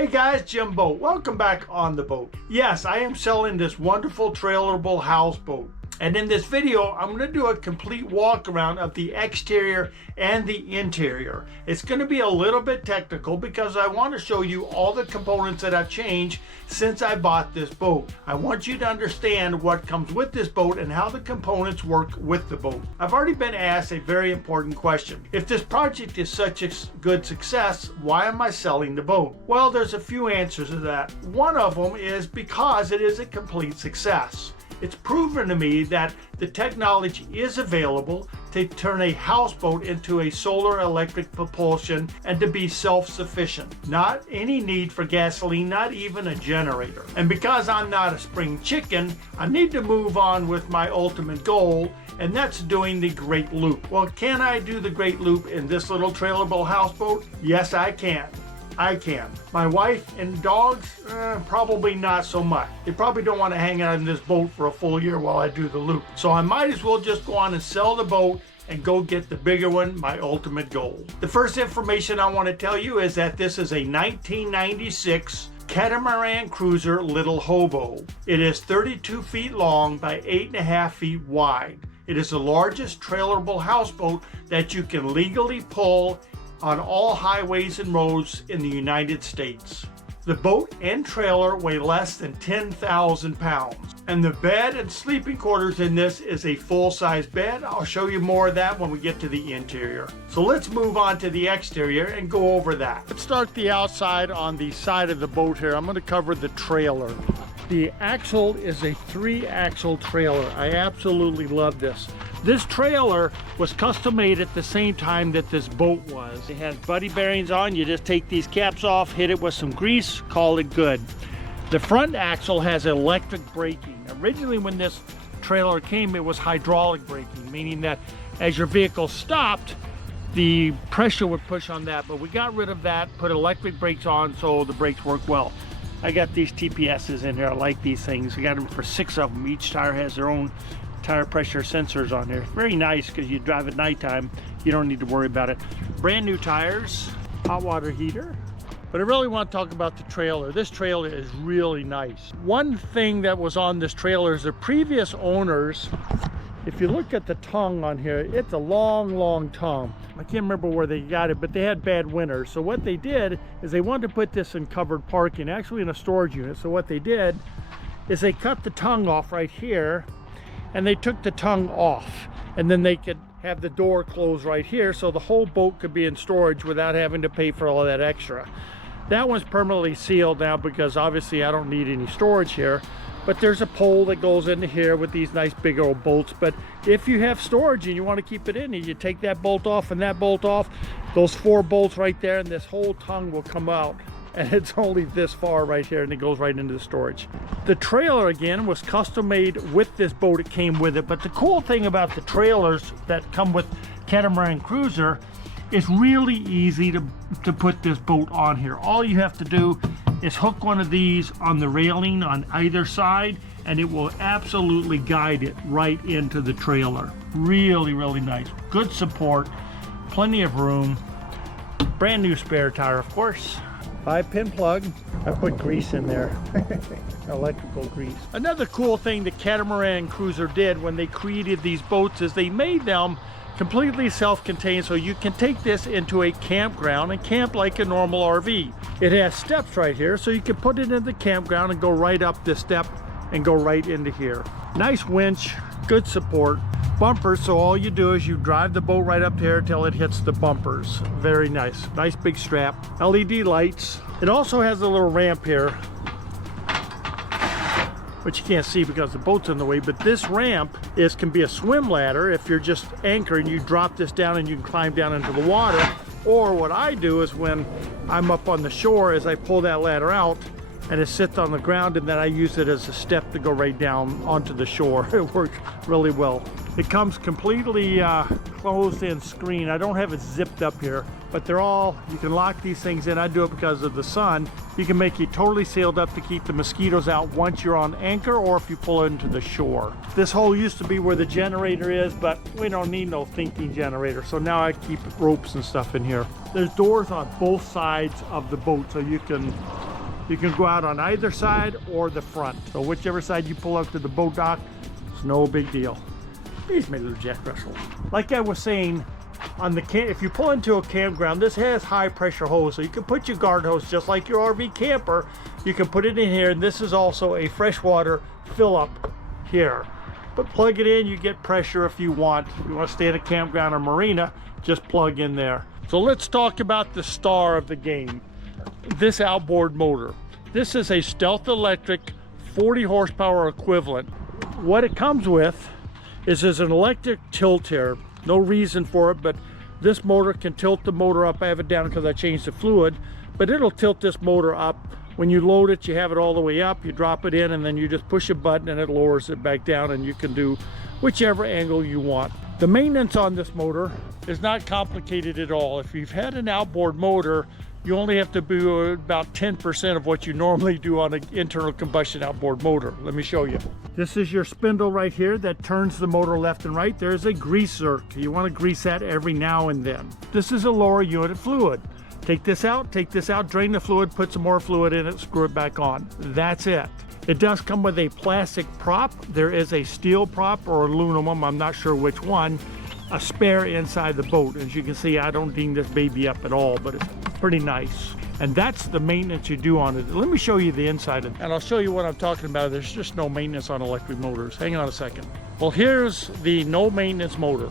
Hey guys, Jim Boat. Welcome back on the boat. Yes, I am selling this wonderful trailerable houseboat. And in this video, I'm going to do a complete walk around of the exterior and the interior. It's going to be a little bit technical because I want to show you all the components that have changed since I bought this boat. I want you to understand what comes with this boat and how the components work with the boat. I've already been asked a very important question. If this project is such a good success, why am I selling the boat? Well, there's a few answers to that. One of them is because it is a complete success. It's proven to me that the technology is available to turn a houseboat into a solar electric propulsion and to be self-sufficient. Not any need for gasoline, not even a generator. And because I'm not a spring chicken, I need to move on with my ultimate goal, and that's doing the Great Loop. Well, can I do the Great Loop in this little trailerable houseboat? Yes, I can. I can. My wife and dogs, probably not so much. They probably don't want to hang out in this boat for a full year while I do the loop. So I might as well just go on and sell the boat and go get the bigger one, my ultimate goal. The first information I want to tell you is that this is a 1996 Catamaran cruiser Little Hobo. It is 32 feet long by 8.5 feet wide. It is the largest trailerable houseboat that you can legally pull on all highways and roads in the United States. The boat and trailer weigh less than 10,000 pounds. And the bed and sleeping quarters in this is a full-size bed. I'll show you more of that when we get to the interior. So let's move on to the exterior and go over that. Let's start the outside on the side of the boat here. I'm going to cover the trailer. The axle is a 3-axle trailer. I absolutely love this. This trailer was custom made at the same time that this boat was. It has buddy bearings on. You just take these caps off, hit it with some grease, call it good. The front axle has electric braking. Originally when this trailer came, it was hydraulic braking, meaning that as your vehicle stopped, the pressure would push on that, but we got rid of that, put electric brakes on so the brakes work well. I got these TPSs in here. I like these things. I got them for 6 of them. Each tire has their own tire pressure sensors on there. Very nice because you drive at nighttime, you don't need to worry about it. Brand new tires, hot water heater. But I really want to talk about the trailer. This trailer is really nice. One thing that was on this trailer is the previous owners, if you look at the tongue on here, it's a long tongue. I can't remember where they got it, but they had bad winters. So what they did is they wanted to put this in covered parking, actually in a storage unit. So what they did is they cut the tongue off right here, and they took the tongue off, and then they could have the door closed right here so the whole boat could be in storage without having to pay for all of that extra. That one's permanently sealed now because obviously I don't need any storage here, but there's a pole that goes into here with these nice big old bolts. But if you have storage and you want to keep it in, you take that bolt off and that bolt off, those 4 bolts right there, and this whole tongue will come out. And it's only this far right here, and it goes right into the storage. The trailer, again, was custom made with this boat. It came with it. But the cool thing about the trailers that come with Catamaran Cruiser, it's really easy to put this boat on here. All you have to do is hook one of these on the railing on either side, and it will absolutely guide it right into the trailer. Really nice. Good support, plenty of room. Brand new spare tire, of course. 5-pin plug. I put grease in there. Electrical grease. Another cool thing the Catamaran Cruiser did when they created these boats is they made them completely self-contained, so you can take this into a campground and camp like a normal RV. It has steps right here, so you can put it in the campground and go right up this step and go right into here. Nice winch, good support. Bumpers, so all you do is you drive the boat right up here till it hits the bumpers. Very nice. Nice big strap. LED lights. It also has a little ramp here, which you can't see because the boat's in the way, but this ramp can be a swim ladder. If you're just anchoring, you drop this down and you can climb down into the water. Or what I do is when I'm up on the shore is I pull that ladder out and it sits on the ground, and then I use it as a step to go right down onto the shore. It works really well. It comes completely closed in screen. I don't have it zipped up here, but they're all, you can lock these things in. I do it because of the sun. You can make it totally sealed up to keep the mosquitoes out once you're on anchor or if you pull into the shore. This hole used to be where the generator is, but we don't need no thinking generator, so now I keep ropes and stuff in here. There's doors on both sides of the boat, so you can You can go out on either side or the front. So whichever side you pull up to the boat dock, it's no big deal. Here's my little Jack Russell. Like I was saying, on the if you pull into a campground, this has high pressure hose, so you can put your guard hose just like your RV camper. You can put it in here, and this is also a freshwater fill up here. But plug it in, you get pressure if you want. If you want to stay at a campground or marina, just plug in there. So let's talk about the star of the game, this outboard motor. This is a Stealth Electric 40 horsepower equivalent. What it comes with is an electric tilt here. No reason for it, but this motor can tilt the motor up. I have it down because I changed the fluid, but it'll tilt this motor up. When you load it, you have it all the way up, you drop it in, and then you just push a button and it lowers it back down, and you can do whichever angle you want. The maintenance on this motor is not complicated at all. If you've had an outboard motor, you only have to do about 10% of what you normally do on an internal combustion outboard motor. Let me show you. This is your spindle right here that turns the motor left and right. There's a grease zerk. You want to grease that every now and then. This is a lower unit fluid. Take this out, drain the fluid, put some more fluid in it, screw it back on. That's it. It does come with a plastic prop. There is a steel prop or aluminum, I'm not sure which one, a spare inside the boat. As you can see, I don't ding this baby up at all, but it's pretty nice. And that's the maintenance you do on it. Let me show you the inside of it, and I'll show you what I'm talking about. There's just no maintenance on electric motors. Hang on a second. Well, here's the no maintenance motor.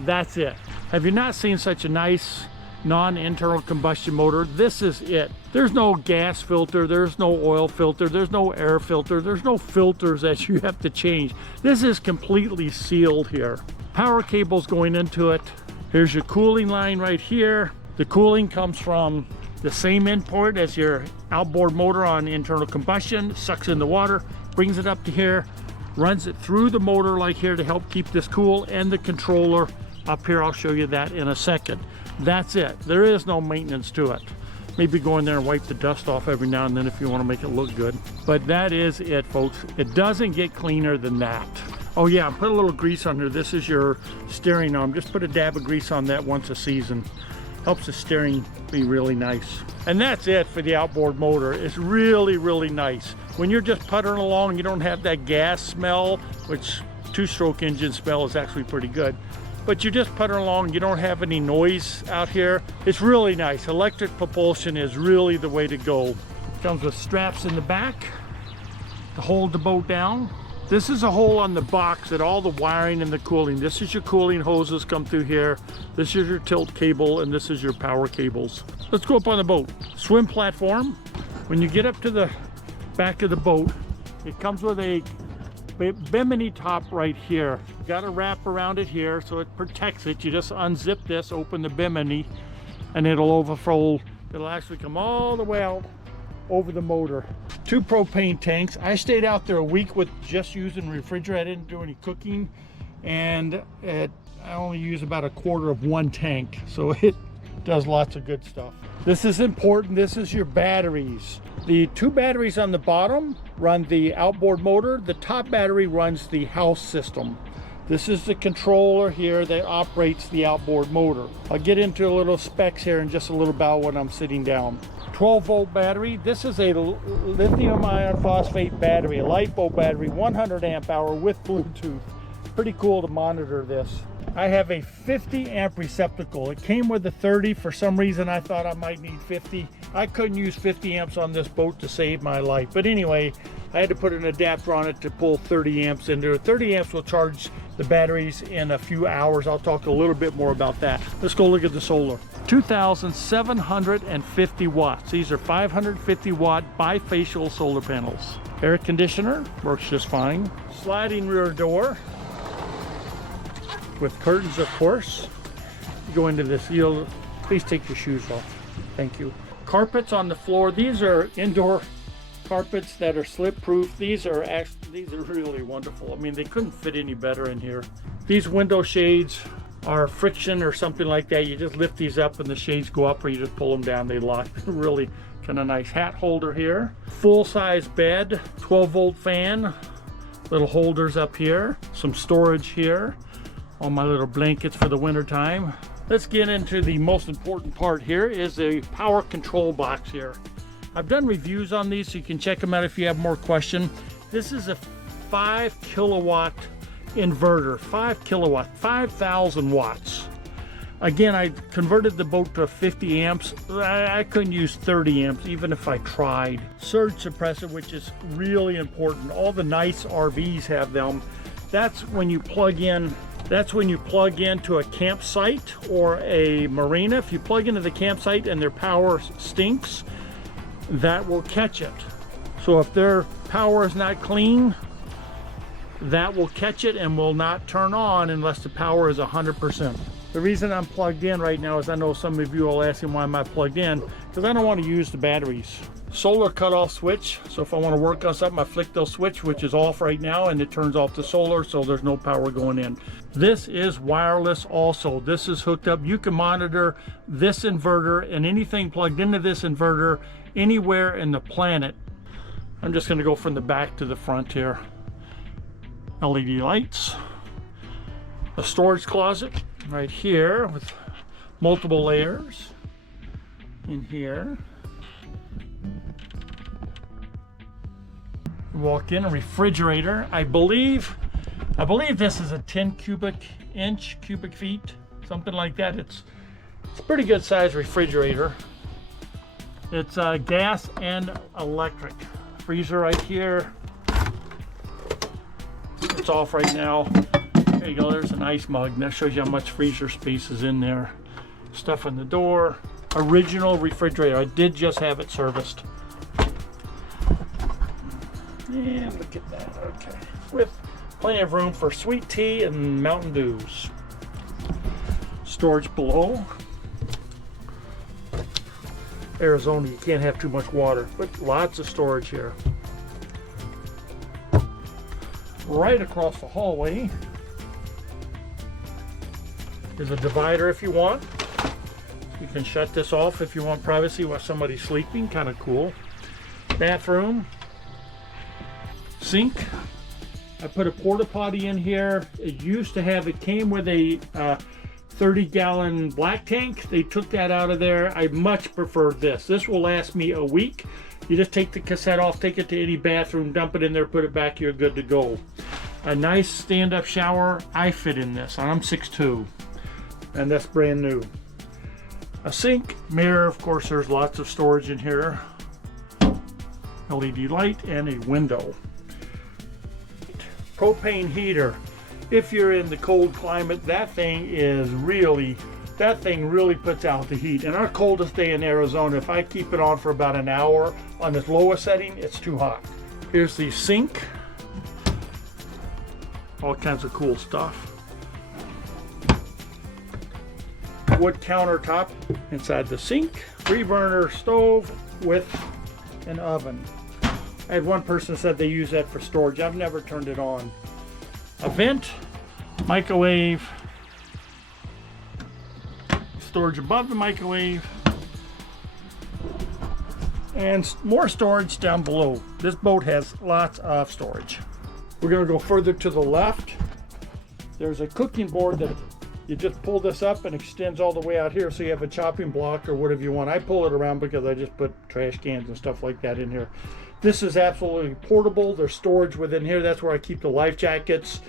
That's it. Have you not seen such a nice non-internal combustion motor? This is it. There's no gas filter, there's no oil filter, there's no air filter, there's no filters that you have to change. This is completely sealed here. Power cables going into it. Here's your cooling line right here. The cooling comes from the same import as your outboard motor on internal combustion. Sucks in the water, brings it up to here, runs it through the motor like here to help keep this cool, and the controller up here. I'll show you that in a second. That's it. There is no maintenance to it. Maybe go in there and wipe the dust off every now and then if you want to make it look good. But that is it, folks. It doesn't get cleaner than that. Oh yeah, put a little grease on here. This is your steering arm. Just put a dab of grease on that once a season. Helps the steering be really nice. And that's it for the outboard motor. It's really, really nice. When you're just puttering along, you don't have that gas smell, which two-stroke engine smell is actually pretty good. But you just putter along, you don't have any noise out here. It's really nice. Electric propulsion is really the way to go. Comes with straps in the back to hold the boat down. This is a hole on the box that all the wiring and the cooling. This is your cooling hoses come through here. This is your tilt cable, and this is your power cables. Let's go up on the boat. Swim platform. When you get up to the back of the boat, it comes with a bimini top right here. You got to wrap around it here so it protects it. You just unzip this, open the bimini, and it'll overfold. It'll actually come all the way out over the motor. 2 propane tanks. I stayed out there a week with just using refrigerator. I didn't do any cooking, and I only use about 1/4 of 1 tank, so it does lots of good stuff. This is important. This is your batteries. The 2 batteries on the bottom run the outboard motor. The top battery runs the house system. This is the controller here that operates the outboard motor. I'll get into a little specs here in just a little while when I'm sitting down. 12-volt battery. This is a lithium iron phosphate battery, a LiPo battery, 100 amp hour with Bluetooth. Pretty cool to monitor this. I have a 50 amp receptacle. It came with a 30. For some reason I thought I might need 50. I couldn't use 50 amps on this boat to save my life. But anyway, I had to put an adapter on it to pull 30 amps into it. 30 amps will charge the batteries in a few hours. I'll talk a little bit more about that. Let's go look at the solar. 2,750 watts. These are 550 watt bifacial solar panels. Air conditioner works just fine. Sliding rear door with curtains, of course. You go into this, please take your shoes off. Thank you. Carpets on the floor. These are indoor carpets that are slip proof. These are really wonderful. I mean, they couldn't fit any better in here. These window shades are friction or something like that. You just lift these up and the shades go up, or you just pull them down, they lock. Really kind of nice. Hat holder here. Full-size bed, 12-volt fan, little holders up here, some storage here, all my little blankets for the winter time. Let's get into the most important part here, is a power control box here. I've done reviews on these, so you can check them out if you have more questions. This is a 5 kilowatt inverter, 5 kilowatt, 5,000 watts. Again, I converted the boat to 50 amps. I couldn't use 30 amps even if I tried. Surge suppressor, which is really important. All the nice RVs have them. That's when you plug in. That's when you plug into a campsite or a marina. If you plug into the campsite and their power stinks, that will catch it. So if their power is not clean, that will catch it and will not turn on unless the power is 100%. The reason I'm plugged in right now is I know some of you will ask me why am I plugged in, because I don't want to use the batteries. Solar cutoff switch, so if I want to work on something I flick the switch, which is off right now, and it turns off the solar, so there's no power going in. This is wireless also. This is hooked up. You can monitor this inverter and anything plugged into this inverter anywhere in the planet. I'm just going to go from the back to the front here. LED lights, a storage closet right here with multiple layers in here. Walk in, a refrigerator. I believe this is a 10 cubic feet, something like that. It's a pretty good size refrigerator. It's gas and electric. Freezer right here. It's off right now. There you go, there's an ice mug. That shows you how much freezer space is in there. Stuff in the door. Original refrigerator. I did just have it serviced. And look at that, okay. With plenty of room for sweet tea and Mountain Dews. Storage below. Arizona, you can't have too much water, but lots of storage here. Right across the hallway is a divider if you want. You can shut this off if you want privacy while somebody's sleeping, kind of cool. Bathroom. Sink. I put a porta potty in here. It came with a 30-gallon black tank. They took that out of there. I much prefer this. This will last me a week. You just take the cassette off, take it to any bathroom, dump it in there, put it back, you're good to go. A nice stand-up shower. I fit in this. I'm 6'2", and that's brand new. A sink, mirror, of course there's lots of storage in here. LED light and a window. Propane heater. If you're in the cold climate, that thing really puts out the heat. In our coldest day in Arizona, if I keep it on for about an hour on this lowest setting, it's too hot. Here's the sink. All kinds of cool stuff. Wood countertop inside the sink. 3-burner stove with an oven. I had one person said they use that for storage. I've never turned it on. A vent, microwave, storage above the microwave, and more storage down below. This boat has lots of storage. We're going to go further to the left. There's a cooking board that you just pull this up and extends all the way out here, so you have a chopping block or whatever you want. I pull it around because I just put trash cans and stuff like that in here. This is absolutely portable. There's storage within here. That's where I keep the life jackets,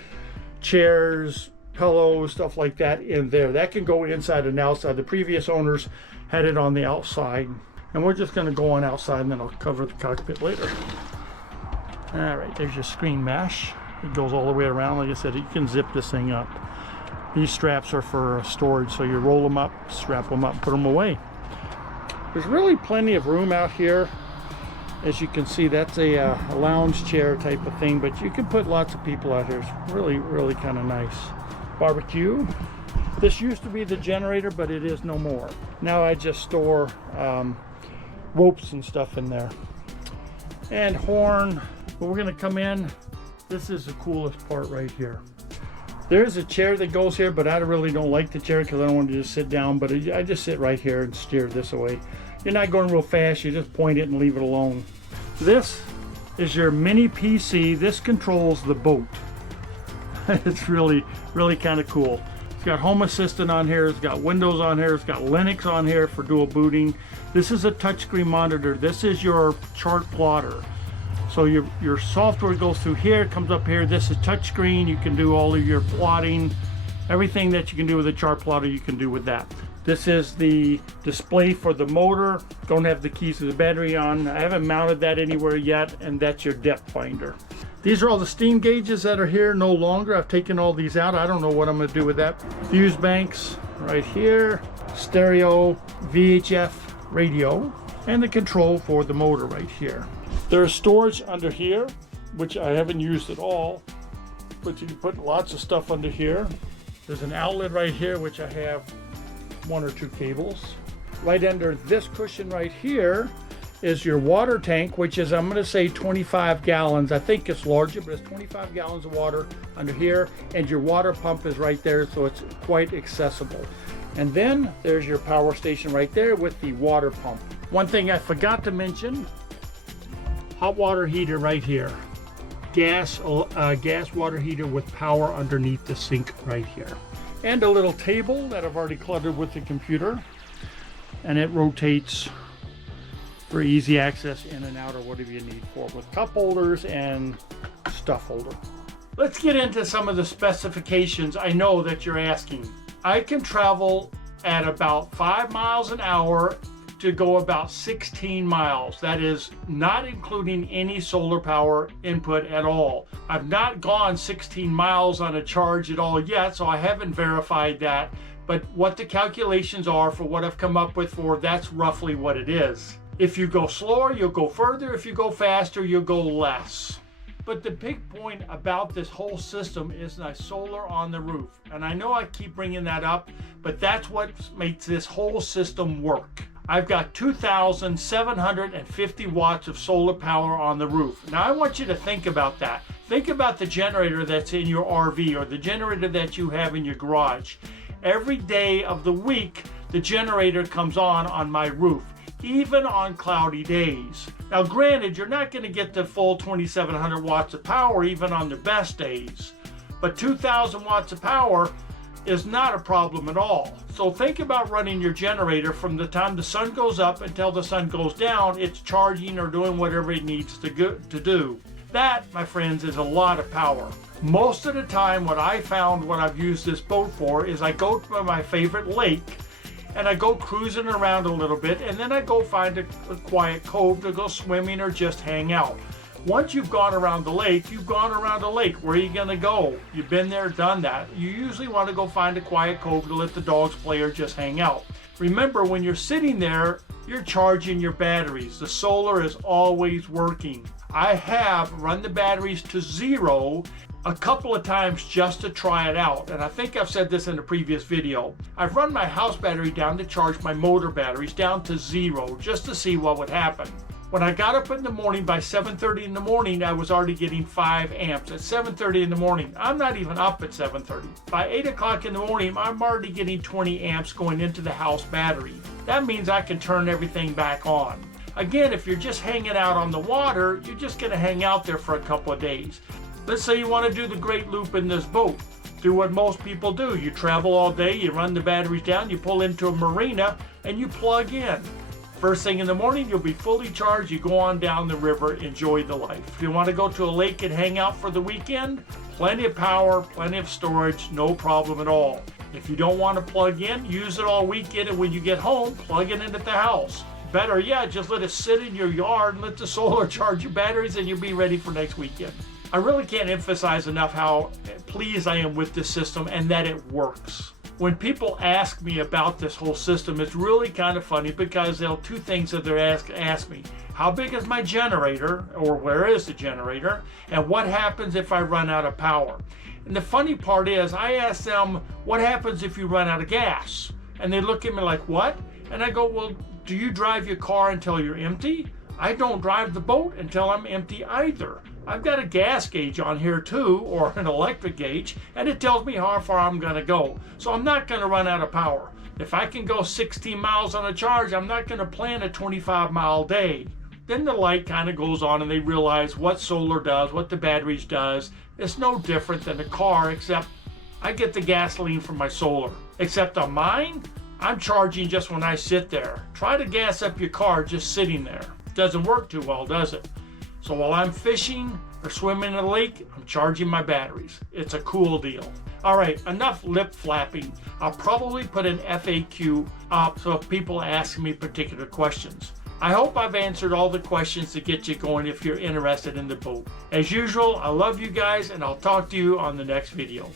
chairs, pillows, stuff like that in there. That can go inside and outside. The previous owners had it on the outside. And we're just going to go on outside, and then I'll cover the cockpit later. All right, there's your screen mesh. It goes all the way around. Like I said, you can zip this thing up. These straps are for storage, so you roll them up, strap them up, put them away. There's really plenty of room out here. As you can see, that's a lounge chair type of thing, but you can put lots of people out here. It's really kind of nice. Barbecue. This used to be the generator, but it is no more. Now I just store ropes and stuff in there. And horn. But we're going to come in. This is the coolest part right here. There's a chair that goes here, but I really don't like the chair because I don't want to just sit down, but I just sit right here and steer this away. You're not going real fast, you just point it and leave it alone. This is your mini PC. This controls the boat. It's really kind of cool. It's got Home Assistant on here, it's got Windows on here, it's got Linux on here for dual booting. This is a touchscreen monitor. This is your chart plotter. So your software goes through here, comes up here. This is touchscreen. You can do all of your plotting. Everything that you can do with a chart plotter, you can do with that. This is the display for the motor. Don't have the keys to the battery on. I haven't mounted that anywhere yet, and that's your depth finder. These are all the steam gauges that are here no longer. I've taken all these out. I don't know what I'm going to do with that. Fuse banks right here. Stereo VHF radio, and the control for the motor right here. There's storage under here, which I haven't used at all, but you can put lots of stuff under here. There's an outlet right here, which I have 1 or 2 cables. Right under this cushion right here is your water tank, which is, I'm going to say 25 gallons. I think it's larger, but it's 25 gallons of water under here, and your water pump is right there, so it's quite accessible. And then there's your power station right there with the water pump. One thing I forgot to mention, hot water heater right here. Gas water heater with power underneath the sink right here. And a little table that I've already cluttered with the computer. And it rotates for easy access in and out or whatever you need for, with cup holders and stuff holder. Let's get into some of the specifications I know that you're asking. I can travel at about 5 miles an hour to go about 16 miles. That is not including any solar power input at all. I've not gone 16 miles on a charge at all yet, so I haven't verified that. But what the calculations are for what I've come up with for, that's roughly what it is. If you go slower, you'll go further. If you go faster, you'll go less. But the big point about this whole system is my solar on the roof. And I know I keep bringing that up, but that's what makes this whole system work. I've got 2,750 watts of solar power on the roof. Now I want you to think about that. Think about the generator that's in your RV or the generator that you have in your garage. Every day of the week, the generator comes on my roof, even on cloudy days. Now granted, you're not going to get the full 2,700 watts of power even on the best days, but 2,000 watts of power is not a problem at all. So think about running your generator from the time the sun goes up until the sun goes down. It's charging or doing whatever it needs to do. That, my friends, is a lot of power. Most of the time, what I found what I've used this boat for is I go to my favorite lake and I go cruising around a little bit, and then I go find a quiet cove to go swimming or just hang out. Once you've gone around the lake, you've gone around the lake. Where are you going to go? You've been there, done that. You usually want to go find a quiet cove to let the dogs play or just hang out. Remember, when you're sitting there, you're charging your batteries. The solar is always working. I have run the batteries to 0 a couple of times just to try it out, and I think I've said this in a previous video. I've run my house battery down to charge my motor batteries down to 0 just to see what would happen. When I got up in the morning, by 7:30 in the morning, I was already getting 5 amps. At 7:30 in the morning, I'm not even up at 7:30. By 8 o'clock in the morning, I'm already getting 20 amps going into the house battery. That means I can turn everything back on. Again, if you're just hanging out on the water, you're just going to hang out there for a couple of days. Let's say you want to do the great loop in this boat. Do what most people do. You travel all day, you run the batteries down, you pull into a marina, and you plug in. First thing in the morning, you'll be fully charged. You go on down the river, enjoy the life. If you want to go to a lake and hang out for the weekend, plenty of power, plenty of storage, no problem at all. If you don't want to plug in, use it all weekend, and when you get home, plug it in at the house. Better yet, just let it sit in your yard and let the solar charge your batteries, and you'll be ready for next weekend. I really can't emphasize enough how pleased I am with this system and that it works. When people ask me about this whole system, it's really kind of funny because there are 2 things that they're ask me. How big is my generator, or where is the generator, and what happens if I run out of power? And the funny part is I ask them, what happens if you run out of gas? And they look at me like, what? And I go, well, do you drive your car until you're empty? I don't drive the boat until I'm empty either. I've got a gas gauge on here too, or an electric gauge, and it tells me how far I'm going to go. So I'm not going to run out of power. If I can go 16 miles on a charge, I'm not going to plan a 25-mile day. Then the light kind of goes on and they realize what solar does, what the batteries does. It's no different than a car, except I get the gasoline from my solar. Except on mine, I'm charging just when I sit there. Try to gas up your car just sitting there. Doesn't work too well, does it? So while I'm fishing or swimming in a lake, I'm charging my batteries. It's a cool deal. All right, enough lip flapping. I'll probably put an FAQ up so if people ask me particular questions. I hope I've answered all the questions to get you going if you're interested in the boat. As usual, I love you guys, and I'll talk to you on the next video.